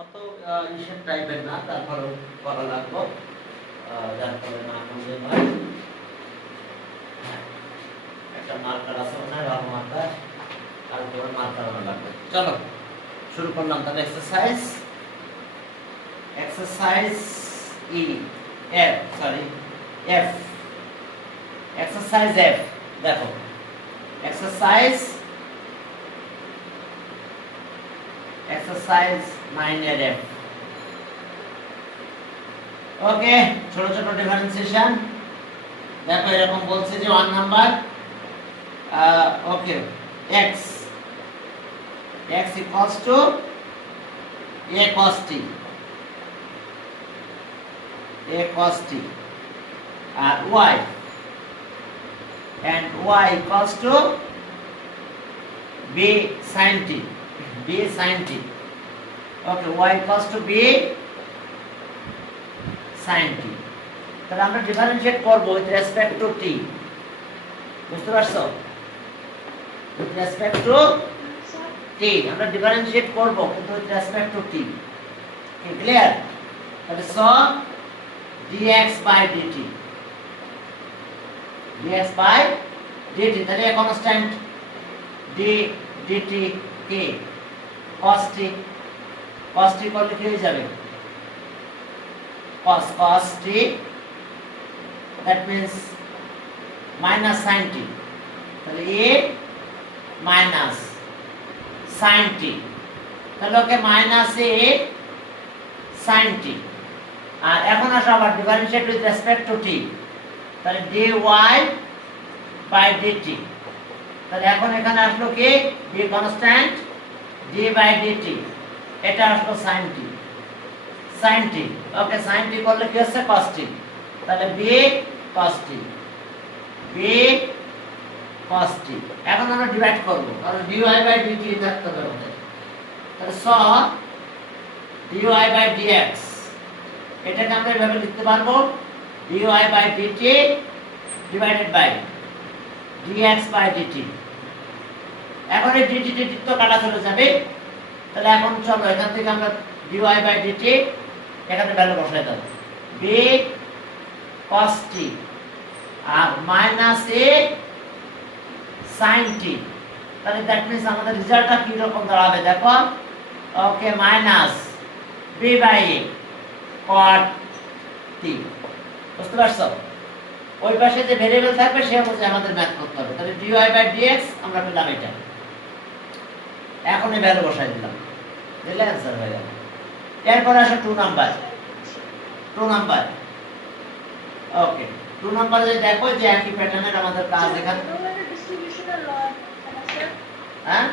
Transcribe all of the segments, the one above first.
অত ইসের টাইপের না, তারপরেও করা লাগবে, যার ফলে না করলে নয়। একটা মার্কার আছে মনে হয়, রং মার্কার, তারপরে মার্কার আনা লাগবে। চলো শুরু করলাম তাহলে। Exercise E F sorry F exercise F. দেখো এক্সারসাইজ 9 এর এফ। ওকে, ছোট ছোট ডিফারেন্সিয়েশন। দেখো এরকম বলছে যে 1 number, okay, x equals to a cos t আর y equals to b sin t okay, y equals to b sin t। তাহলে আমরা ডিফারেন্সিয়েট করব উইথ রেসপেক্ট টু t, বুঝতে পারছো? উইথ রেসপেক্ট টু t আমরা ডিফারেন্সিয়েট করব কিন্তু with respect to t। কি ক্লিয়ার? তাহলে সো dx by dt তাহলে কনস্ট্যান্ট dt কে cos t করলে কি হয়ে যাবে? cos t, that means minus sin t, তাহলে a minus sin t, তাহলে ওকে minus a sin t। আর এখন আসো আবার differentiate with respect to t, তাহলে dy by dt। তাহলে এখন এখানে আসলো কি b constant, d by dt, এটা আসলো sin t ওকে। sin t করলে কি হচ্ছে? cos t, তাহলে b cos t। এখন আমরা ডিভাইড করব, কারণ dy by dt থাকতে হবে আমাদের। তাহলে so dy by dx, এটাকে আমরা এভাবে লিখতে পারবো dy by dt divided by dx by dt। এখন এই dt তো কাটা চলে যাবে, তাহলে এখন চলো এখান থেকে আমরা dy by dt এখানে ভ্যালু বসাই দাও, b cos t আর মাইনাস a sin t। তাহলে দ্যাট মিন্স আমাদের রেজাল্টটা কি রকম দাঁড়াবে দেখো, okay, minus b by a cot t। বুঝতে পারছো? ওই পাশে যে ভেরিয়েবল থাকবে সে অনুযায়ী আমাদের ম্যাথ করতে হবে। তাহলে dy by dx আমরা পেলাম এটা, এখন এই ভ্যালু বসাই দিলাম, দিলে অ্যানসার হয়ে গেল। এরপর আসো 2 নাম্বার। ওকে, 2 নাম্বারে যে দেখো যে একই প্যাটার্নের আমাদের কাজ এখানে, ডিস্ট্রিবিউশনাল ল আছে। হ্যাঁ,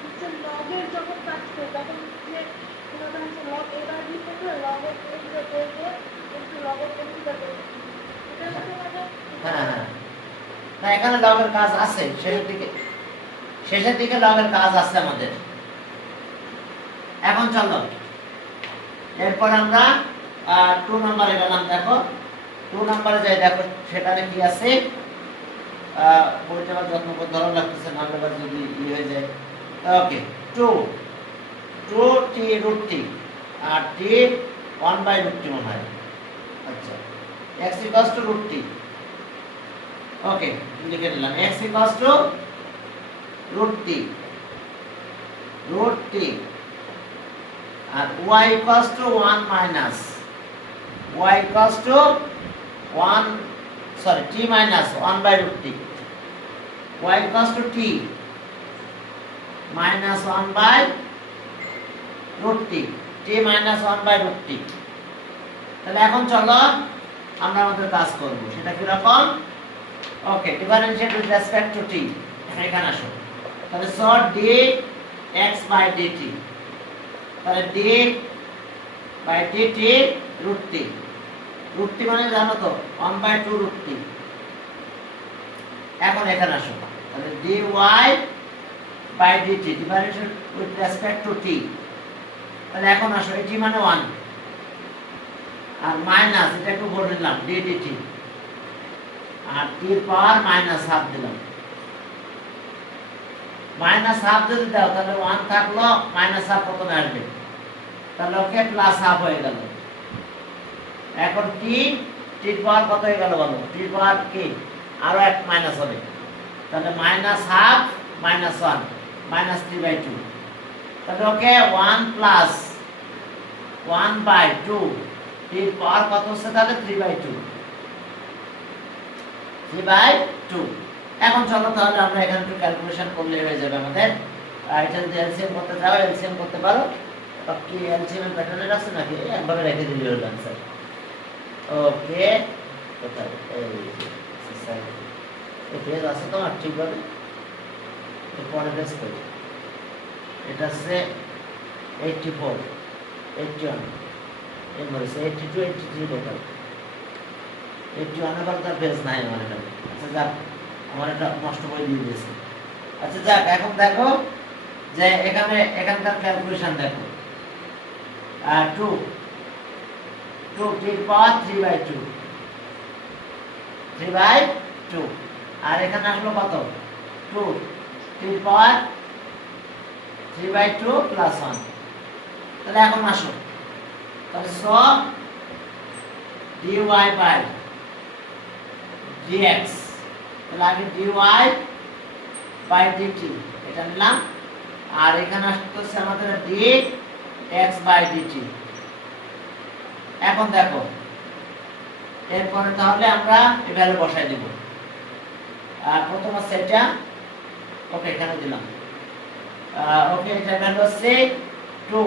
হচ্ছে লগের যখন কাজ করে তখন যে কোনটা হচ্ছে log a বাই b থেকে log of a দিকে করবে কিন্তু log of a দিকে করবে, এটা হচ্ছে মানে হ্যাঁ না, এখানে লগের কাজ আছে, শেষের দিকে লগের কাজ আছে আমাদের। এখন চলো এরপর আমরা 2 নম্বরে গেলাম। দেখো 2 নম্বরে যাই, দেখো সেখানে কি আছে, বইটা যত্ন করে ধরা লাগতেছে, না হলে যদি হয়ে যায়। ওকে, 2 t root t R t 1 by root t মনে হয়। আচ্ছা, x equals to root t, ওকে, লিখে নিলাম x equals to root t আর y equals to 1 minus y equals to 1 sorry t minus 1 by root t, y equals to t minus 1 by root t, t minus 1 by root t। তাহলে এখন চলো আমরা আমাদের কাজ করব, সেটা কি রকম? Okay, differentiate with respect to t। এখানে আসো, তাহলে সো dx by dt, তাহলে d by dt root t মানে জানো তো 1 by 2 root t। এখন এখানে আসো, তাহলে dy by dt differentiate with respect to t। তাহলে এখন আসো, এই t মানে 1 আর মাইনাস এটা একটু বলে নিলাম d dt আর t এর পাওয়ার মাইনাস হাফ দিলাম। মাইনাস হাফ যদি দাও তাহলে 1 থাকলো, মাইনাস হাফ কত আসবে? তাহলে ওকে প্লাস হাফ হয়ে গেল। এখন টির পাওয়ার কত হয়ে গেল বলো? টির পাওয়ার কি আরো এক মাইনাস হবে, তাহলে মাইনাস হাফ মাইনাস 1 মাইনাস 3/2। তাহলে ওকে 1 প্লাস 1/2 টির পাওয়ার কত হচ্ছে তাহলে 3/2। এখন চলো তাহলে আমরা এখানে একটু ক্যালকুলেশন করলে হয়ে যাবে আমাদের। এটা যদি এলসিএম করতে চাও এলসিএম করতে পারো, কি এলসিএম এর প্যাটার্ন আছে নাকি একবারে রেখে দিলে হলো आंसर। ওকে কোথায় এই এক্সারসাইজ এই পেজ আছে তোমার ঠিকভাবে? পরে পেজ করি। এটা আছে 84 81 এর মধ্যে 82 83 লেখা 81 এর তার পেজ নাই আমার এখানে। আচ্ছা যাক আমার এটা নষ্ট করে দিয়ে দিয়েছে। আচ্ছা যাক এখন দেখো যে এখানকার ক্যালকুলেশন দেখো 2 টির পাওয়ার 3/2 আর এখানে আসলো কত 2 টির পাওয়ার 3/2 প্লাস 1। তাহলে এখন আসো তাহলে সো dy বাই dx, তাহলে আগে dy বাই dt এটা নিলাম, আর এখানে আসছে আমাদের dx বাই dt। এখন দেখো এরপরে তাহলে আমরা এই ভ্যালু বসাই দেব। আর প্রথম আছে এটা, ওকে এখানে দিলাম, ওকে এটা ভ্যালু হচ্ছে 2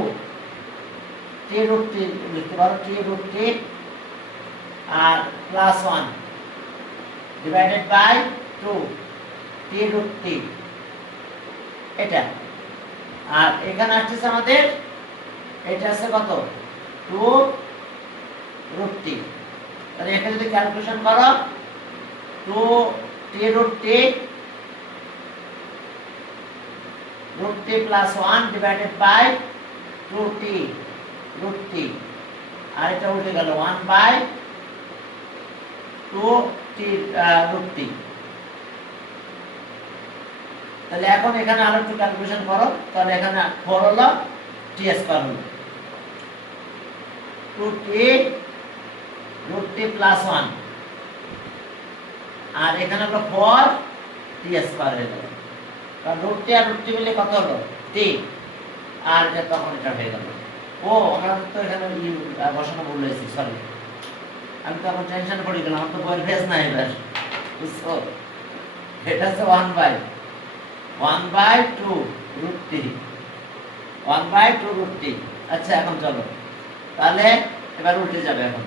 t√t লিখতে পারো t√t R plus 1 divided by 2 t√t এটা। আর এখানে আসছে আমাদের এটা আছে কত 2√t। তাহলে এটা যদি ক্যালকুলেশন করো 2 t√t √t plus 1 divided by 2t√t আর এটা উঠে গেল 1/2t√t। তাহলে এখন এখানে আরো একটু ক্যালকুলেশন করো, তাহলে এখানে 4 হলো t² হলো 2t√t প্লাস 1 আর এখানে হলো 4t² হয়ে গেল। কারণ √t আর √t মিলে কত হলো t, আর এটা তখন এটা হয়ে গেল। ও আমরা তো এখানে বসানো ভুল হয়েছে, সরি আমি তো এখন টেনশনে পড়ে গেলাম, আমার তো বইয়ের পেজ নাই এবার বুঝছো। এটা হচ্ছে 1/2√t। আচ্ছা এখন চলো তাহলে এবার উল্টে যাবে। এখন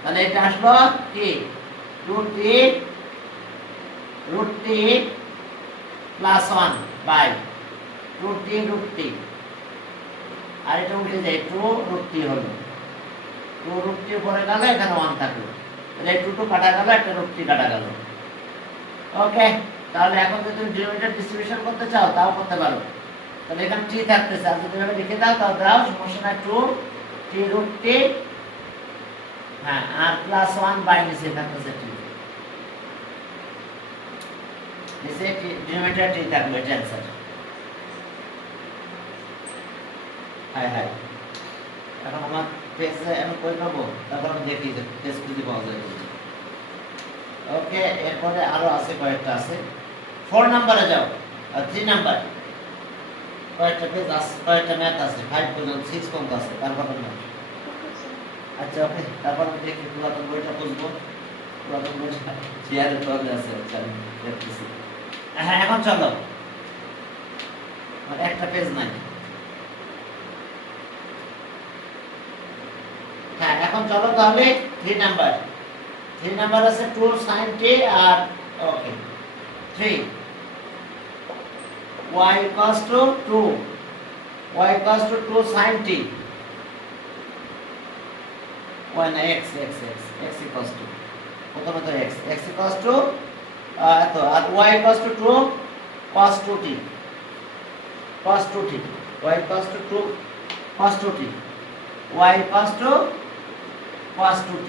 তাহলে এটা আসলো কি 2t√t প্লাস 1 বাই 2t√t আর এটা উল্টে যায় 2√t হলো 2√t উপরে গেল, এখানে 1 থাকলো, তাহলে 2 কাটা গেল, একটা √t কাটা গেল। ওকে তাহলে এখন যদি তুমি ডিনোমিনেটর ডিস্ট্রিবিউশন করতে চাও তাও করতে পারো। তাহলে এখানে t থাকতেছে, আর যদি এভাবে লিখে দাও তাও দাও, সমস্যা নাই। 2t√t হ্যাঁ আর প্লাস 1 বাই নিচে থাকতেছে t, নিচে ডিনোমিনেটর t থাকবে, এটা आंसर। হাই হাই এখন আমার পেজে আমি কই পাবো, তারপর আমি দেখি যে পেজ খুঁজে পাওয়া যায়। ওকে এরপরে আরো আছে কয়েকটা আছে। 4 নম্বরে যাও আর 3 নাম্বার কয়েকটা পেজ আছে, কয়েকটা ম্যাথ আছে 5 পর্যন্ত 6 পর্যন্ত আছে, তারপর না। আচ্ছা ওকে তারপর আমি দেখি পুরাতন বইটা খুঁজবো, পুরাতন বইটা চেয়ারে তোলে আছে। আচ্ছা আমি দেখতেছি। হ্যাঁ এখন চলো আর একটা পেজ নাই। হ্যাঁ এখন চলো তাহলে 3 নাম্বার আছে 2 sin t R okay 3 y equals to 2 sin t y না x equals to প্রথমে তো x equals to এত আর y equals to 2 cos 2t y equals to 2 cos 2t y equals to cos 2t।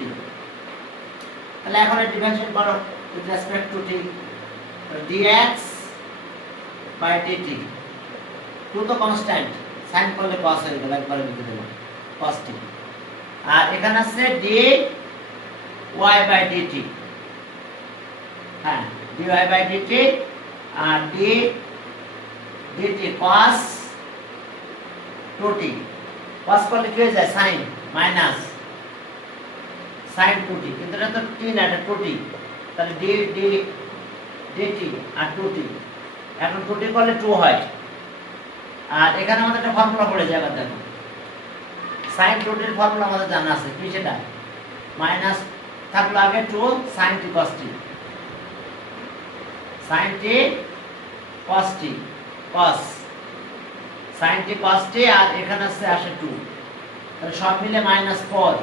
তাহলে এখন এই differentiate করো with respect to t, dx by dt 2 তো constant, sign করলে cos হয়ে গেল, একবারে লিখে দিলাম cos t। আর এখানে আছে dy বাই dt, হ্যাঁ dy বাই dt আর dt cos 2t। cos করলে কি হয়ে যায় sin মাইনাস sin 2t, কিন্তু এটা তো t না, এটা 2t, তাহলে dt আর 2t, এখন 2t করলে 2 হয়। আর এখানে আমাদের একটা ফর্মুলা পড়ে যাবে, দেখো sin 2t এর ফর্মুলা আমাদের জানা আছে, কি সেটা মাইনাস থাকলো আগে 2 sin t cos t, sin t cos t cos sin t cos t, আর এখানে আসে 2, তাহলে সব মিলে -4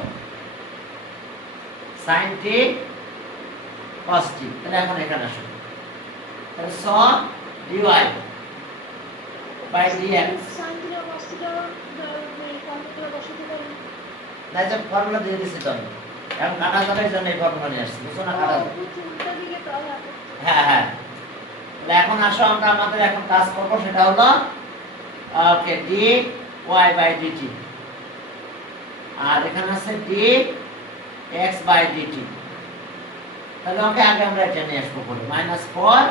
sin t cos t। তাহলে এখন এখানে আসো, তাহলে স dy by dx, sin theta cos theta formula বসাতে পারি। না যে ফর্মুলা দিয়ে দিছি তো আমি, এখন কাটা যাবে এই জন্য এই ফর্মুলা নিয়ে আসছি, বুঝছো না কাটা যাবে। উল্টা দিকে তাহলে হ্যাঁ হ্যাঁ, তাহলে এখন আসো আমরা আমাদের এখন কাজ করব, সেটা হলো ওকে dy বাই dt, আর এখানে আছে dx বাই dt। তাহলে ওকে আগে আমরা এটা নিয়ে আসবো পরে -4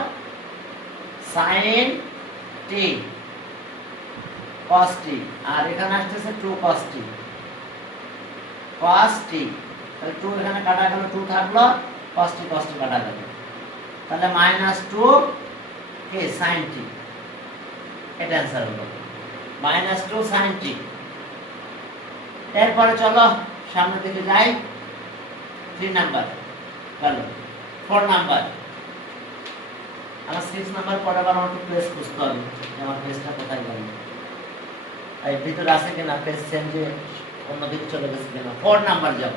sin t cos t, আর এখানে আসতেছে 2 cos t cos t, তাহলে 2 এখানে কাটা গেল, 2 থাকলো, cos t কাটা গেল, তাহলে -2 কে sin t, এটা आंसर হলো -2 sin t। এরপরে চলো সামনে দিকে যাই, 3 নাম্বার গেল, 4 নাম্বার, আমার 6 নাম্বার পরে আবার আমাকে পেজ খুঁজতে হবে, আমার পেজটা কোথায় গেল, এই ভিতরে আছে কিনা, পেজ চেঞ্জে অন্যদিকে চলে গেছে কিনা। 4 নাম্বার যাও,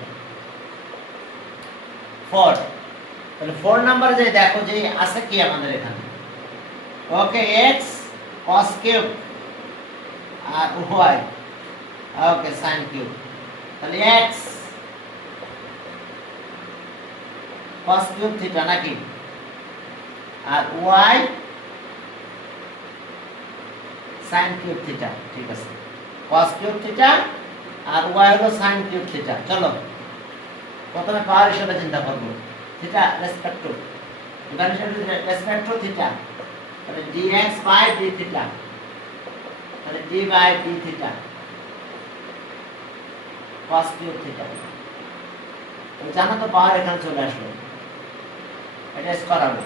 4, তাহলে 4 নাম্বার যে দেখো যে আছে কি আমাদের এখানে, ওকে x cos কিউব আর y ওকে sin কিউব, তাহলে x cos কিউব থিটা নাকি, আর y sin কিউব থিটা, ঠিক আছে cos কিউব থিটা আর y হলো sin কিউব থিটা। চলো প্রথমে পাওয়ার হিসেবে চিন্তা করব, থিটা রেসপেক্ট টু, এখানে সেটা রেসপেক্ট টু থিটা, তাহলে dx বাই d থিটা, তাহলে d by d theta cos cube theta. তুমি জানো তো পাওয়ার এখানে চলে আসলো, এটা স্কয়ার হবে,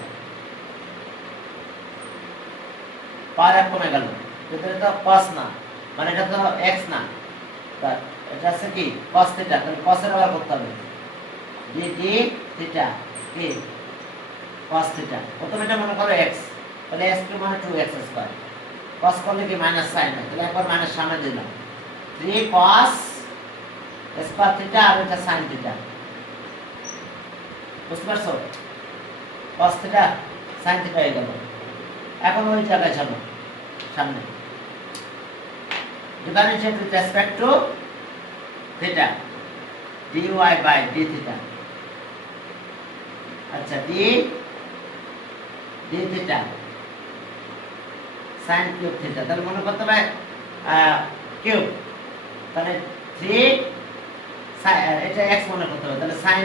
পাওয়ার এক কমে গেল, কিন্তু এটা cos না, মানে এটা তো x না, তার এটা আছে কি cos থিটা, তাহলে cos এর আবার করতে হবে d থিটা কি cos থিটা। প্রথমে এটা মনে করো x, তাহলে x কে মানে 2x স্কয়ার, cos করলে কি মাইনাস sin, তাহলে একবার মাইনাস সামনে দিলাম, 3 cos স্কয়ার থিটা, আর এটা sin থিটা, বুঝতে পারছো, cos থিটা sin থিটা হয়ে গেল। এখন ওই জায়গায় যাবো সামনে, differentiate with respect to theta, dy by d theta, আচ্ছা d theta sin cube theta, তাহলে মনে করতে হবে কিউব, তাহলে 3 এটা x মনে করতে হবে, তাহলে sin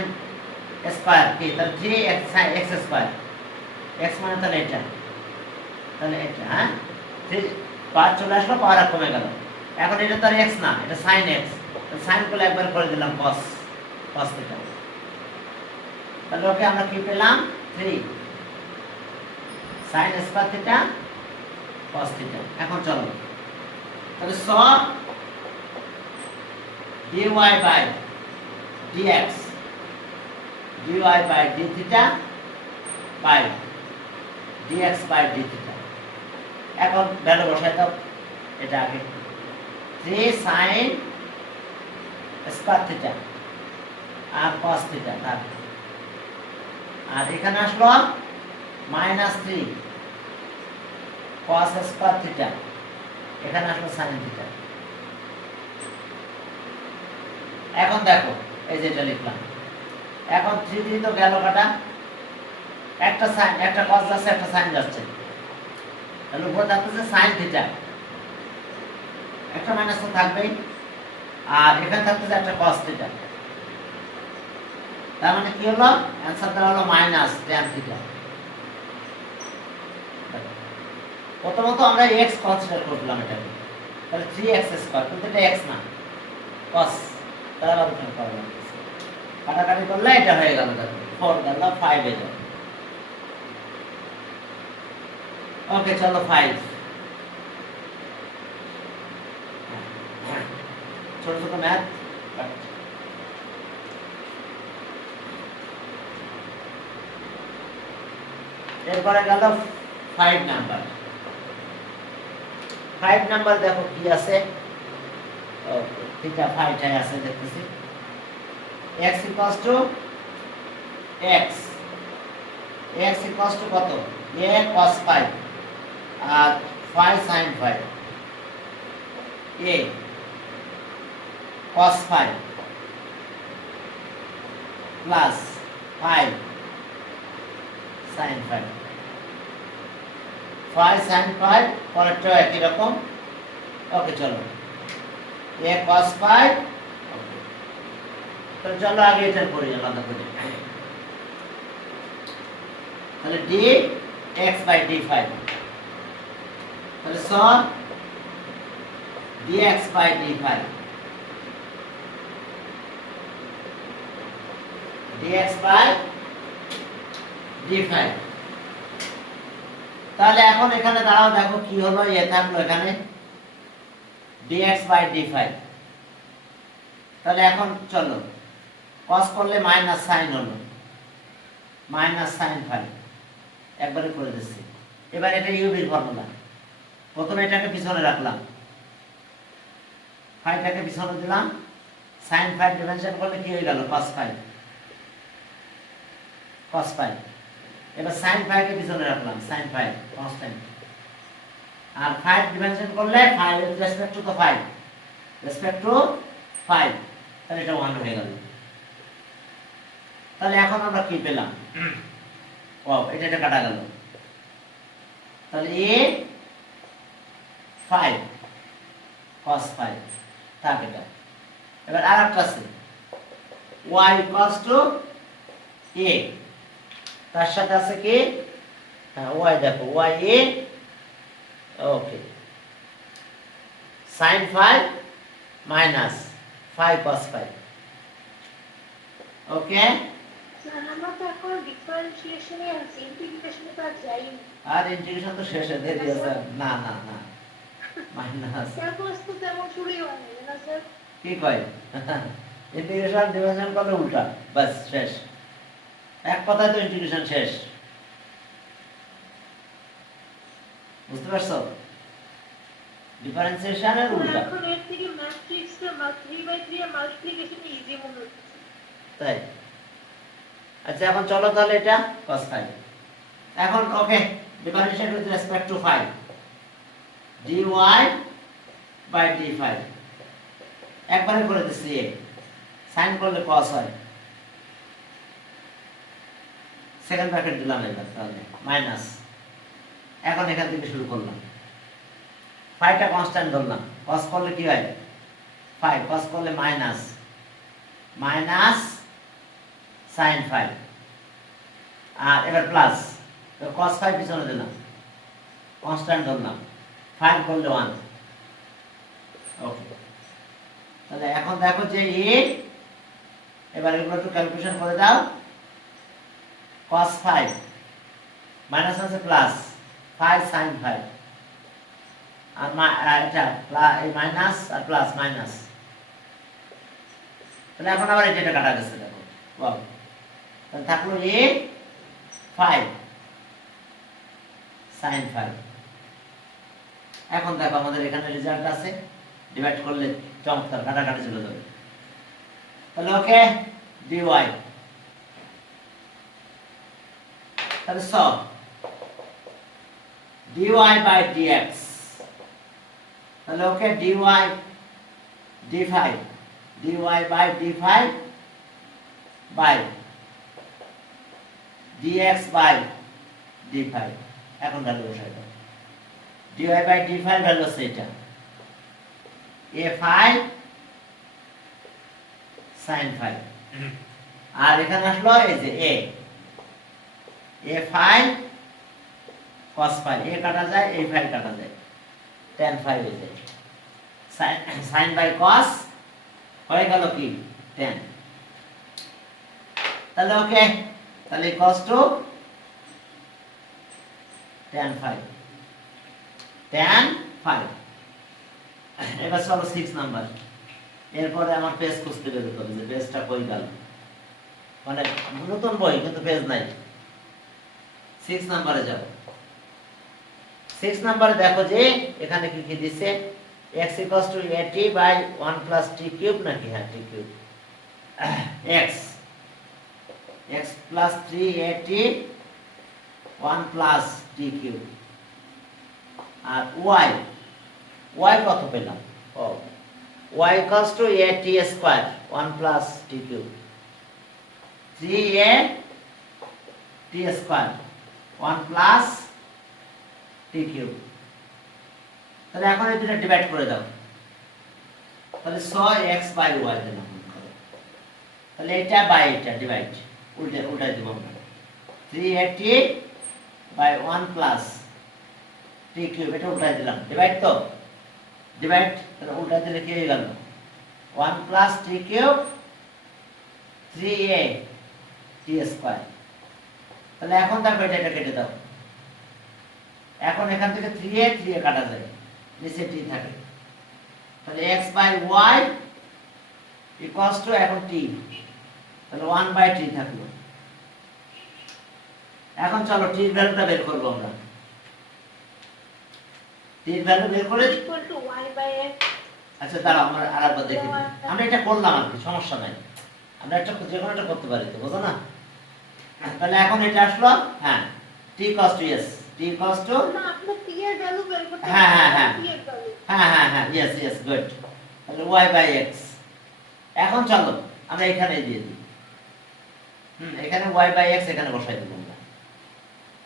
স্কয়ার কি, তাহলে 3x sin x square, x মানে তাহলে এটা, তাহলে এটা হ্যাঁ 3 পাওয়ার চলে আসলো, পাওয়ার আর কমে গেল, এখন এটা তো আর x না, এটা sin x, তাহলে sin করলে একবার করে দিলাম cos থিটা, তাহলে ওকে আমরা কি পেলাম 3 sin স্কয়ার থিটা cos থিটা। এখন চলো তাহলে স dy by dx dy by d theta by dx by d theta, এখন ভ্যালু বসাই দাও, এটা আগে 3 sin স্কয়ার থিটা আর cos থিটা, আর এখানে আসলো -3 cos স্কয়ার থিটা, এখানে আসলো sin থিটা। এখন দেখো এই যে এটা লিখলাম, এখন 3 3 তো গেল কাটা, একটা sin একটা cos যাচ্ছে, একটা sin যাচ্ছে, তাহলে উপরে থাকতেছে sin থিটা, একটা মাইনাস তো থাকবেই, আর এখানে থাকতেছে একটা cos থিটা। তার মানে কি হলো, অ্যান্সারটা হলো মাইনাস tan থিটা। প্রথমত আমরা x কনসিডার করলাম এটাকে, তাহলে 3x স্কয়ার, কিন্তু এটা x না, cos, তাহলে আবার উঠে করলাম, কাটাকাটি করলে এটা হয়ে গেল, দেখো 4 গেল 5 এ যাবে। ওকে চলো 5, ছোট ছোট ম্যাথ। এরপরে গেল 5 নাম্বার। 5 নাম্বার দেখো কি আছে, ওকে থিটা 5 টাই আছে দেখতেছি। x equals to x, x equals to কত, a cos phi R phi sin phi, a cos phi plus phi sin phi, phi sin phi পরেরটাও একই রকম। ওকে চলো a cos phi, তো চলো আগে এটা করি আলাদা করে, তাহলে d x by d phi, তাহলে so dx by d phi, dx by d phi। তাহলে এখন এখানে দাঁড়াও, দেখো কি হলো, এ থাকলো এখানে dx by d phi। তাহলে এখন চলো cos করলে মাইনাস সাইন হলো, মাইনাস সাইন ফাই, একবারে করে দিচ্ছি। এবার এটা ইউভির ফর্মুলা, প্রথমে এটাকে পিছনে রাখলাম, ফাইটাকে পিছনে দিলাম, সাইন ফাই ডিমেনশন করলে কি হয়ে গেল, cos ফাই, cos ফাই। এবার সাইন ফাইকে পিছনে রাখলাম, সাইন ফাই কনস্ট্যান্ট, আর ফাই ডিমেনশন করলে phi respect to the phi, respect to phi, তাহলে এটা 1 হয়ে গেল। তাহলে এখন আমরা কি পেলাম, ও এটা কাটা গেল, তাহলে a 5 cos 5 থাক এটা। এবার আরেকটা আছে y equals to a, তার সাথে আছে কি, হ্যাঁ y, দেখো y a, okay sin 5 minus 5 cos 5, ওকে। আমরা তো এখন ডিফারেন্সিয়েশনে আছি, ইন্টিগ্রেশনে তো আর যাইনি। আর ইন্টিগ্রেশন তো শেষে দেরি আছে, না না না মাইনাস ক্যালকুলাস তো তেমন শুরুই হয়নি না স্যার। কি কয়, ইন্টিগ্রেশন ডিভিশন করলে উল্টা, বাস শেষ, এক কথায় তো ইন্টিগ্রেশন শেষ, বুঝতে পারছো, ডিফারেন্সিয়েশনের উল্টা। এখন এর থেকে ম্যাট্রিক্সটা 3/3 এর মাল্টিপ্লিকেশন ইজি মনে হচ্ছে, তাই আচ্ছা, এখন চলো তাহলে এটা cos 5, এখন okay differentiate with respect to 5, dy by d5, একবারে করে দিচ্ছি, a সাইন করলে cos হয়, সেকেন্ড ব্র্যাকেট দিলাম এবার, তাহলে মাইনাস, এখন এখান থেকে শুরু করলাম, 5টা কনস্ট্যান্ট ধরলাম, cos করলে কি হয় 5, cos করলে মাইনাস, মাইনাস sin 5, আর এবার প্লাস, তো cos 5 পিছনে দিলাম, কনস্ট্যান্ট ধরলাম, 5 করলে 1, ওকে। তাহলে এখন দেখো যে a, এবার এগুলো একটু ক্যালকুলেশন করে দাও, cos 5 মাইনাস আছে প্লাস 5 sin 5, আর এটা এই মাইনাস আর প্লাস মাইনাস, তাহলে এখন আবার এটা কাটা গেছে, দেখো বাহ, তাহলে থাকলো a 5 sin 5। এখন দেখো আমাদের এখানে রেজাল্ট আছে, ডিভাইড করলে চমৎকার কাটাকাটি চলে যাবে, তাহলে ওকে dy, তাহলে সব dy বাই dx, তাহলে okay dy d5, dy by d5 by dx by d5, এখন ভ্যালু বসাই দাও, dy বাই d5 ভ্যালু আছে এটা a5 sin phi আর এখানে আসলো এই যে a phi cos phi a কাটা যায় a phi কাটা যায় tan phi হয়ে যায় sin by cos হয়ে গেল কি tan তাহলে ওকে তাহলে cos to tan phi এবার চলো 6 নাম্বার এরপরে আমার পেজ খুঁজতে বের করতে হবে যে পেজটা কই গেল মানে নতুন বই কিন্তু পেজ নাই 6 নাম্বারে যাব 6 নাম্বারে দেখো যে এখানে কি কি দিছে x = at by 1 plus t cube নাকি হ্যাঁ t cube x plus 3at 1 plus t cube আর y কত পেলাম ও y equals to at square 1 plus t cube 3a t square 1 plus t cube তাহলে এখন এই দুটো ডিভাইড করে দাও তাহলে 100x by y দিলাম তাহলে এটা বাই এটা ডিভাইড উল্টা দিব আমরা 3at by 1 plus t cube এটা উল্টা দিলাম ডিভাইড তো ডিভাইড তাহলে উল্টা দিলে কি হয়ে গেল 1 plus t cube 3a t square তাহলে এখন দেখো এটা কেটে দাও এখন এখান থেকে 3a কাটা যায় নিচে t থাকে তাহলে x by y equals to এখন t তাহলে 1 by t থাকলো এখন চলো t এর ভ্যালুটা বের করব আমরা t এর ভ্যালু বের করে equal to y by x আচ্ছা দাঁড়াও আমরা আরেকবার দেখি আমরা এটা করলাম আর কি সমস্যা নাই আমরা একটা যে কোনো একটা করতে পারি তো বুঝো না তাহলে এখন এটা আসলো হ্যাঁ t cos to s t cos to না আপনি t এর ভ্যালু বের করতে হ্যাঁ t এর ভ্যালু হ্যাঁ yes good তাহলে y by x এখন চলো আমরা এখানে দিয়ে দিই এখানে y by x এখানে বসাই দেব আমরা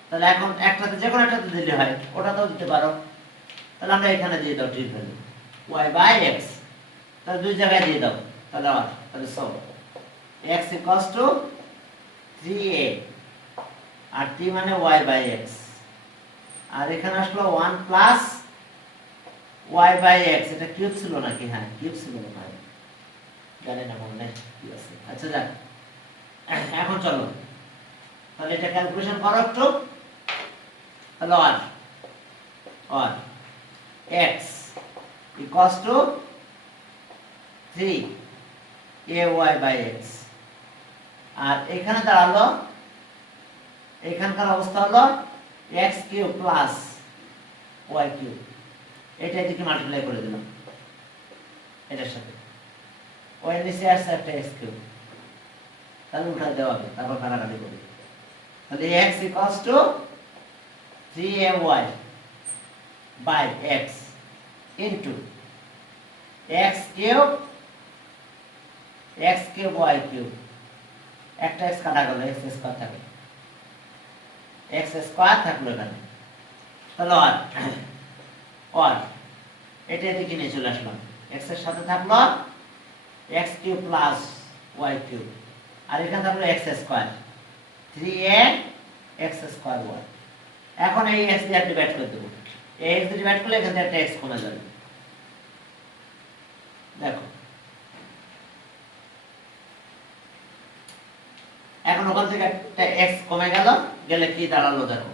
তাহলে এখন একটাতে যে কোনো একটাতে দিলে হয় ওটাতেও দিতে পারো তাহলে আমরা এখানে দিয়ে দাও t এর ভ্যালু y by x তাহলে দুই জায়গায় দিয়ে দাও তাহলে তাহলে সব x equals to 3a R t মানে y by x আর এখানে আসলো 1 plus y by x এটা কিউব ছিল নাকি হ্যাঁ কিউব ছিল না জানি না মনে নেই কি আছে আচ্ছা যাক এখন চলো তাহলে এটা ক্যালকুলেশন করো একটু তাহলে আর x equals to 3ay by x আর এখানে দাঁড়ালো এখানকার অবস্থা হলো x cube plus y cube এটা এদিকে মাল্টিপ্লাই করে দিলাম এটার সাথে y এর নিচে আসছে একটা x কিউব তাহলে উল্টা দেওয়া হবে তারপর কাটাকাটি করি তাহলে x equals to 3ay by x into x cube y cube একটা x কাটা গেল x স্কয়ার থাকে x স্কয়ার থাকলো এখানে তাহলে আর এটা এদিকে নিয়ে চলে আসলাম x এর সাথে থাকলো x cube plus y cube আর এখানে থাকলো x square 3a x square y এখন এই x দিয়ে ডিভাইড করে দেব এই x দিয়ে ডিভাইড করলে এখান থেকে একটা x কমে যাবে দেখো এখন ওখান থেকে একটা x কমে গেলে কি দাঁড়ালো দেখো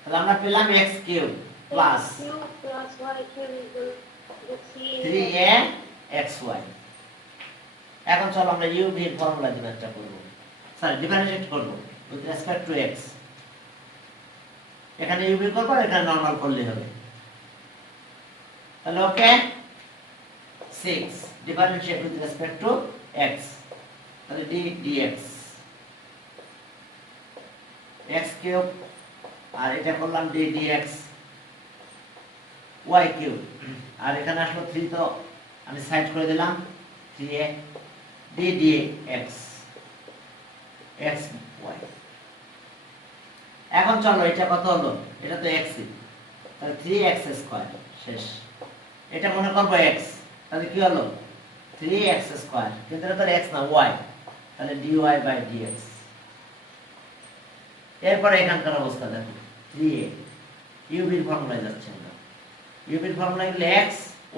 তাহলে আমরা পেলাম x cube plus 3a xy এখন চলো আমরা u v এর ফর্মুলা ডিফারেন্সিয়েট করব সরি ডিফারেন্সিয়েট করব উইথ রেসপেক্ট টু x এখানে u v করব এখানে নরমাল করলেই হবে তাহলে ওকে 6 differentiate with respect two x তাহলে d dx x কিউব আর এটা করলাম d dx y কিউব আর এখানে আসলো 3 তো আমি সাইড করে দিলাম 3a d dx x y এখন চলো এটা কত হলো এটা তো x তাহলে 3x স্কয়ার শেষ এটা মনে করব x তাহলে কি হলো 3x স্কয়ার, কিন্তু এটা তো x না y, তাহলে dy বাই dx। এরপরে এখানকার অবস্থা দেখো 3a, u এর ফর্মুলায় যাচ্ছে আমরা, u এর ফর্মুলা গেলে x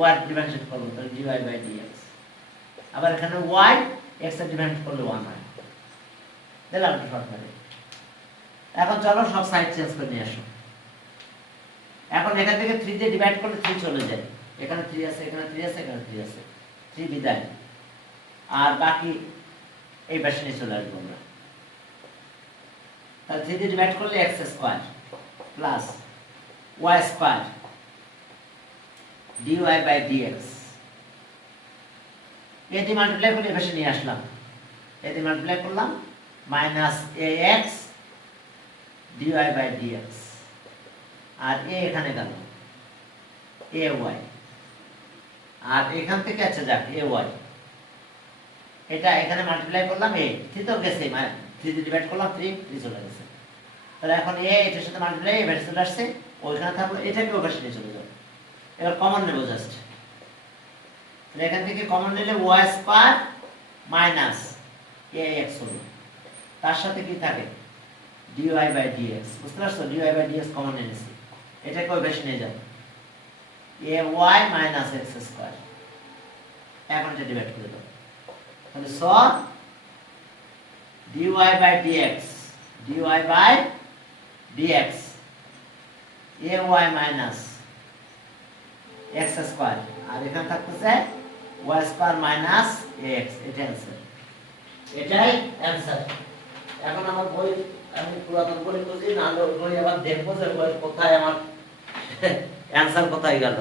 y এর ডিফারেন্সিয়েট করব তাহলে dy বাই dx, আবার এখানে y x এর ডিফারেন্সিয়েট করলে 1 হয়, দিলাম একটা শর্টকাটে। এখন চলো সব সাইড চেঞ্জ করে নিয়ে আসো। এখন এখান থেকে 3 দিয়ে ডিভাইড করলে 3 চলে যায়, এখানে 3 আছে, এখানে 3 আছে, এখানে 3 আছে, 3 বিদায়, আর বাকি এই পাশে নিয়ে চলে আসবো আমরা। তাহলে 3 দিয়ে ডিভাইড করলে x square plus y square dy by dx, এটি মাল্টিপ্লাই করে এই পাশে নিয়ে আসলাম, এটি মাল্টিপ্লাই করলাম minus ax dy by dx, আর a এখানে গেল ay, আর এখান থেকে আচ্ছা যাক ay, এটা এখানে মাল্টিপ্লাই করলাম a, 3 তো গেছে, 3 দিয়ে ডিভাইড করলাম 3 চলে গেছে, তাহলে এখন a এটার সাথে মাল্টিপ্লাই এবার চলে আসছে, ওইখানে থাকলো, এটাকে ওই পাশে নিয়ে চলে যাবে। এবার কমন নেব জাস্ট, তাহলে এখান থেকে কমন নিলে y স্কয়ার মাইনাস ax হলো, তার সাথে কি থাকে dy বাই dx, বুঝতে পারছো, dy বাই dx কমন নিয়েছি, এটাকে ওই পাশে নিয়ে যাবে ay মাইনাস x স্কয়ার, এখন এটা ডিভাইড করে দাও, তাহলে স dy by dx, dy by dx ay minus x square, আর এখানে থাকতেছে y স্কয়ার মাইনাস ax, এটাই অ্যানসার, এটাই অ্যানসার। এখন আমার বই আমি পুরাতন বই খুঁজি, না হলে বই আবার দেখবো যে বই কোথায় আমার অ্যানসার কোথায় গেল।